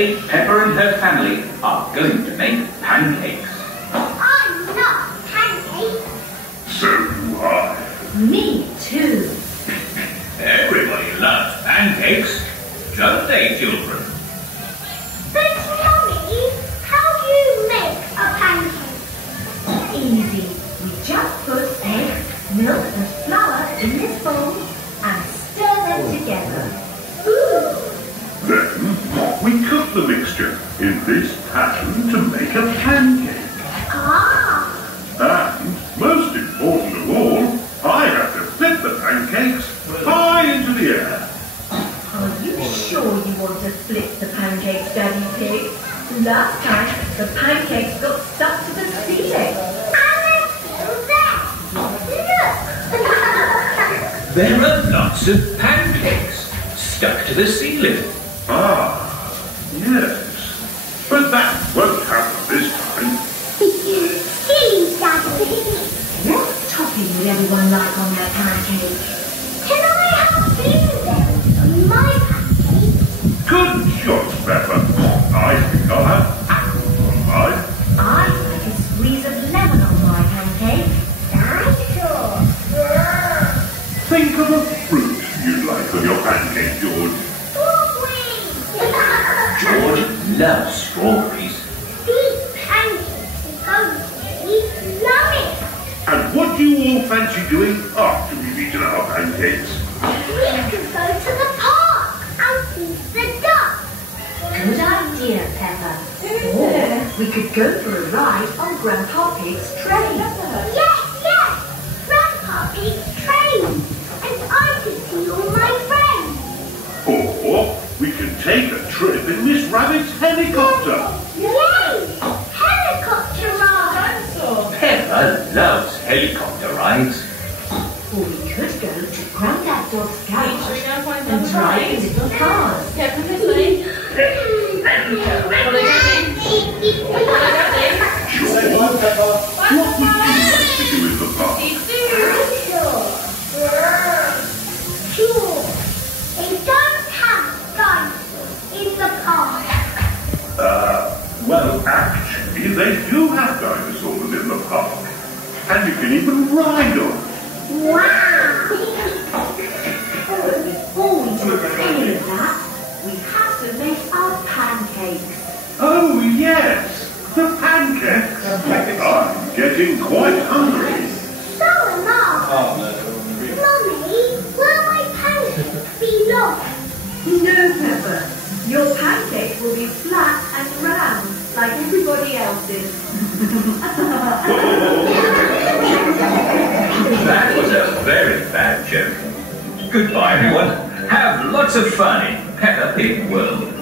Today, Peppa and her family are going to make pancakes. I love pancakes. So do I. Me too. Everybody loves pancakes, don't they, children? But Mummy, how do you make a pancake? Easy. We just put eggs, milk and flour in this bowl and stir them together. Ooh. Then we cook the mixture in this pan to make a pancake. Ah. And, most important of all, I have to flip the pancakes high into the air. Are you sure you want to flip the pancakes, Daddy Pig? Last time, the pancakes got stuck to the ceiling. And they're still there. Look! There are lots of pancakes stuck to the ceiling. Ah, yes. But that won't happen this time. Silly, Daddy. What topping would everyone like on their pancake? Can I have blueberries on my pancake? Good shot, Peppa. I think I'll have apples on mine. I like a squeeze of lemon on my pancake. Dinosaur. Think of a fruit you'd like on your pancake, George. George loves strawberries. These pancakes are going to be yummy. And what do you all fancy doing after we've eaten our pancakes? We could go to the park and feed the ducks. Good idea, Peppa. Or we could go for a ride on Grandpa Pig's train. Yes, yes! Grandpa Pig's train. And I could see all my friends. Or we can take a trip in Miss Rabbit's helicopter. Yay! Helicopter ride! Peppa loves helicopter rides. Or we could go to Grandad Dog's garage and drive in little cars. Yeah, come this way. Sure. What would you like to do in the park? Sure. They don't have dinosaurs in the park. Well, actually, they do have dinosaurs in the park. And you can even ride on them. Wow! Before we do any of that, we have to make our pancakes. Oh, yes, the pancakes. I'm getting quite hungry. So am I. Mummy, will my pancakes be long? No, Peppa. Your pancakes will be flat and round, like everybody else's. That was a very bad joke. Goodbye, everyone. Have lots of fun in Peppa Pig World.